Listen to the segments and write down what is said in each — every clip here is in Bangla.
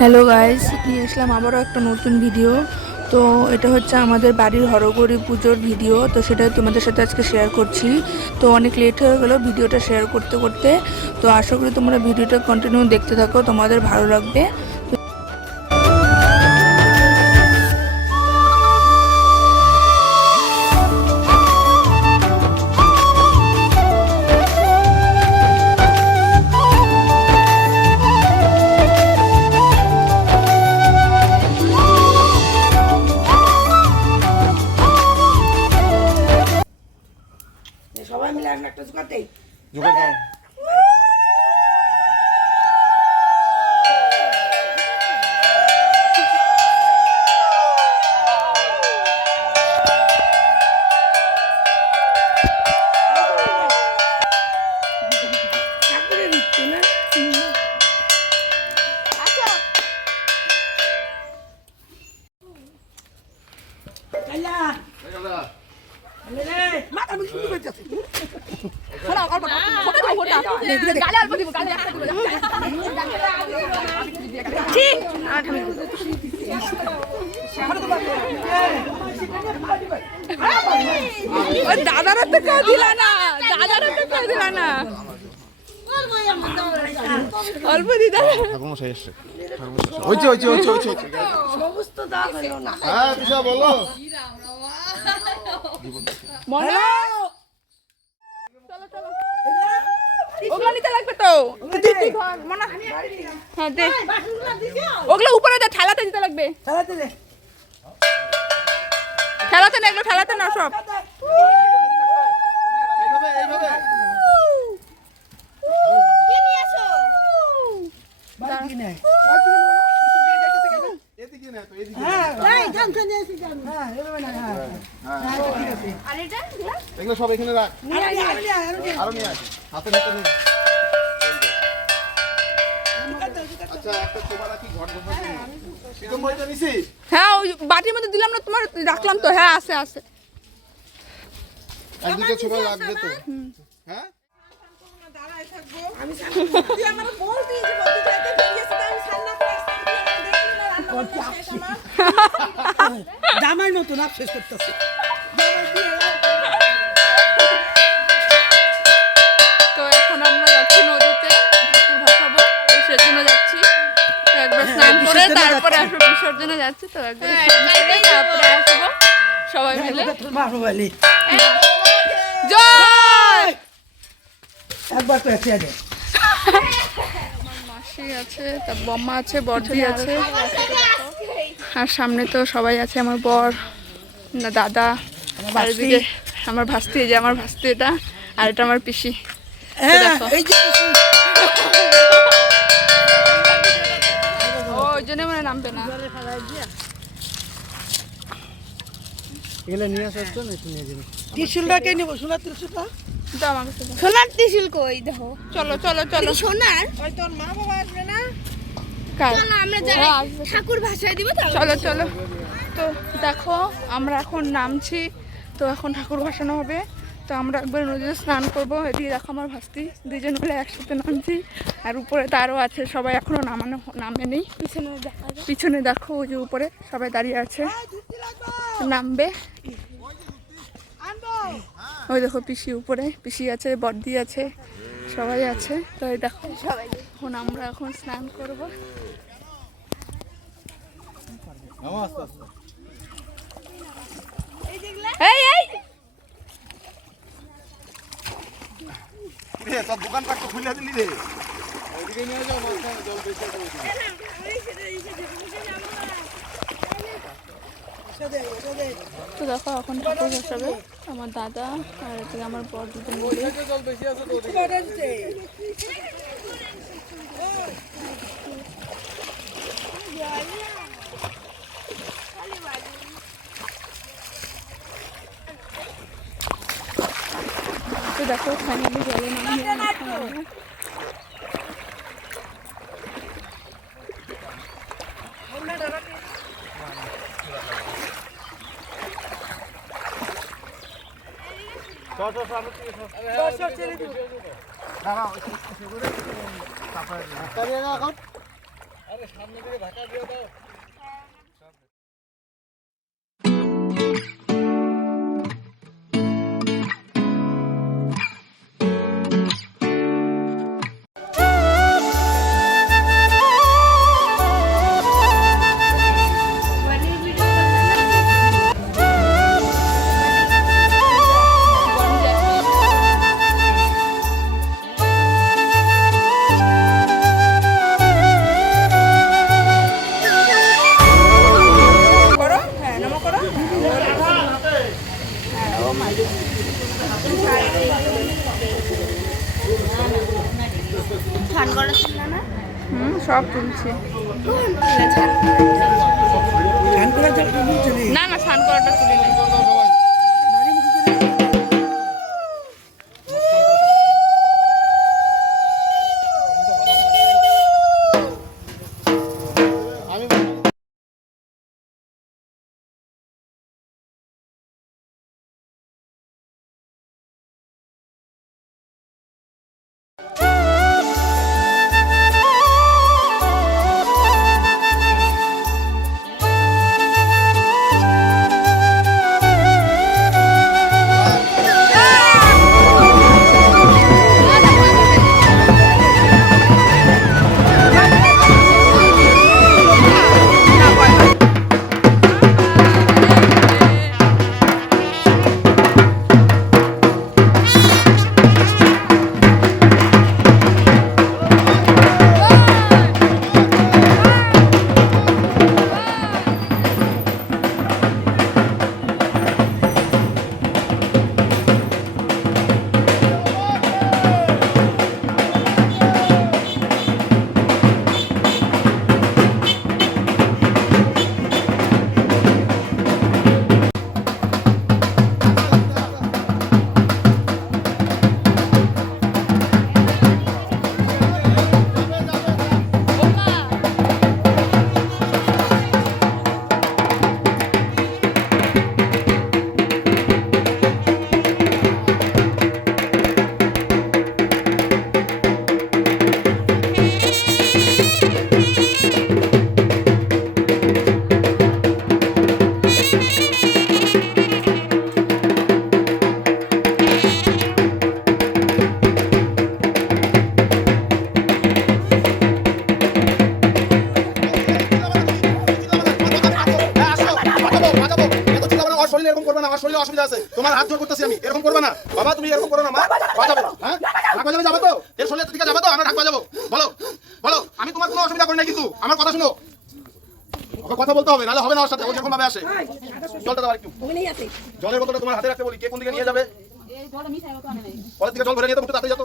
হ্যালো গাইস, নিয়ে আসলাম আবারও একটা নতুন ভিডিও। তো এটা হচ্ছে আমাদের বাড়ির হরগৌরী পুজোর ভিডিও। তো সেটাই তোমাদের সাথে আজকে শেয়ার করছি। তো অনেক লেট হয়ে গেল ভিডিওটা শেয়ার করতে করতে। তো আশা করি তোমরা ভিডিওটা কন্টিনিউ দেখতে থাকো, তোমাদের ভালো লাগবে। সবাই মিলে একটা জোগাড় দাদারা তো কেউ দিলা না, দাদারা তো কেউ দিলা না, অল্প দিদা সমস্ত দাও হলো না। হ্যাঁ বিশা বলো। ওগুলো নিতে লাগবে তো, হ্যাঁ দে, ওগুলো উপরে দে, ঠেলাতে দিতে লাগবে। ঠেলাতে না, এগুলো ঠেলাতে না সব। এইভাবে এইভাবে এদিকে না তো এদিকে। এগুলো সব এখানে রাখ। আরো নিয়ে আস, হাতে হাতে নে। আচ্ছা একটা ছোবা রাখি ঘর বসার জন্য। প্রথম বইটা নিছি। হ্যাঁ ওই বাটির মধ্যে দিলাম না তোমার, রাখলাম তো। হ্যাঁ আছে আছে। এক দুটো ছোবা লাগবে তো। হ্যাঁ জামাই নতুন শেষ করতেছে। তো এখন আমরা যাচ্ছি নদীতে, ঠাকুর ভাসাবো, তো সেজন্য যাচ্ছি। তো একবার স্নান করে তারপরে আসবো, বিসর্জনে যাচ্ছি। তো একবার স্নান করে তারপরে আসবো সবাই মিলে। জয়। একবার তো এসে দে। মাসি আছে, তার বম্মা আছে, বড়দি আছে, আর সামনে তো সবাই আছে। আমার বর, না দাদা, আর এদিকে আমার ভাস্তি, যে আমার ভাস্তি এটা, আর এটা আমার পিসি। ওই জন্য মানে নামবে না। এগুলো নিয়ে আসার জন্য একটু নিয়ে যাবো। ত্রিশুলটা কে নেবো? সোনার ত্রিশুলটা দাও আমার কাছে দাও। সোনার ত্রিশূল কই দেখো। চলো চলো চলো। সোনার ওই তোর মা বাবা আসবে না? কাল চলো আমরা যাই ঠাকুর ভাষায় দিব। চলো চলো। তো দেখো আমরা এখন নামছি, তো এখন ঠাকুর ভাসানো হবে। তো আমরা একবার নদীতে স্নান করবো। এদিকে দেখো আমার ভাস্তি, দুজন মিলে একসাথে নামছি। আর উপরে তারও আছে, সবাই এখনো নামেনি। পিছনে দেখো ওই যে উপরে সবাই দাঁড়িয়ে আছে, নামবে। ওই দেখো পিসি উপরে, পিসি আছে, বড়দি আছে, সবাই আছে। তো এই দেখো সবাই, এখন আমরা এখন স্নান করব। এই এই রে তোর দোকানপাট তো খুলে দিলি রে। ওইদিকে নিয়ে যাও, মাথা জল বেশি আছে ওইদিকে। তো দেখো এখন ঠাকুর বসাবে আমার দাদা আর এদিকে আমার বর, দুজন মিলে। জল বেশি আছে তো ওইদিকে। তো দেখো ফাইনালি জলে নামিয়ে করো, হ্যাঁ নমো করো। স্নান করা ছিল না? সব তুলছি। না না, স্নান করাটা তুলি নাই। অসুবিধা আছে, তোমার হাত জোর করতেছি আমি, এরকম করবে না বাবা, তুমি এরকম করো না মা, বাজাবে। হ্যাঁ, ঢাক বাজাবে যাবে তো, এর শরীরের দিকে যাবে তো, আমরা ঢাক বাজাবো। বলো বলো, আমি তোমার কোনো অসুবিধা করি না, কিন্তু আমার কথা শুনো, ওকে কথা বলতে হবে, নাহলে হবে না ওর সাথে, ও যেরকম ভাবে আসে। জলটা দাও একটু, জলের বোতলটা তোমার হাতে রাখতে বলি, কে কোন দিকে নিয়ে যাবে, কলের দিকে জল ভরে নিয়ে তো, তাড়াতাড়ি যেত।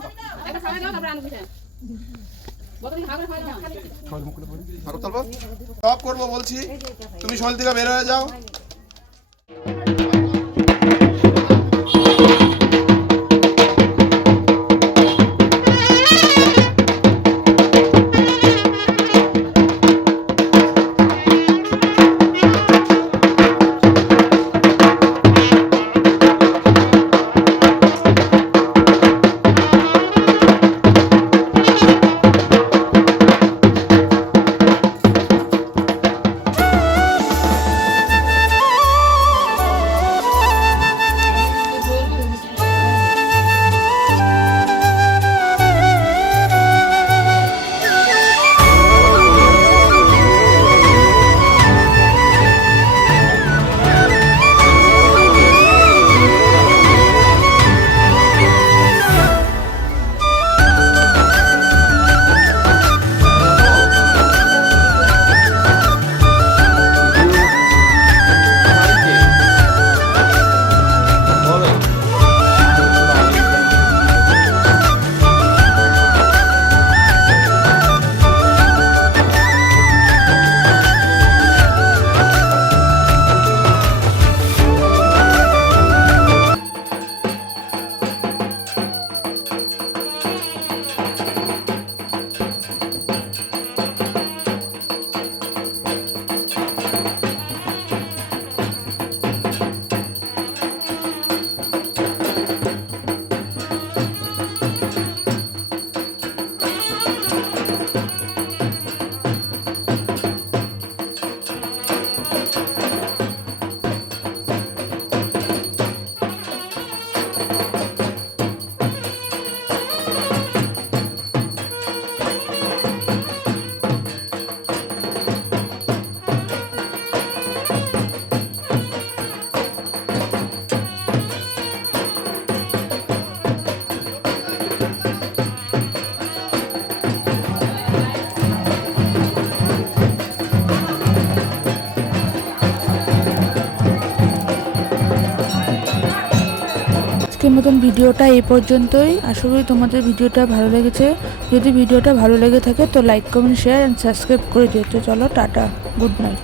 সব করবো বলছি, তুমি শোল থেকে বের হয়ে যাও। আজকের মতন ভিডিওটা এই পর্যন্তই। আশা করি তোমাদের ভিডিওটা ভালো লেগেছে। যদি ভিডিওটা ভালো লেগে থাকে তো like comment share and subscribe করে দিও। তো চলো টাটা, গুড নাইট।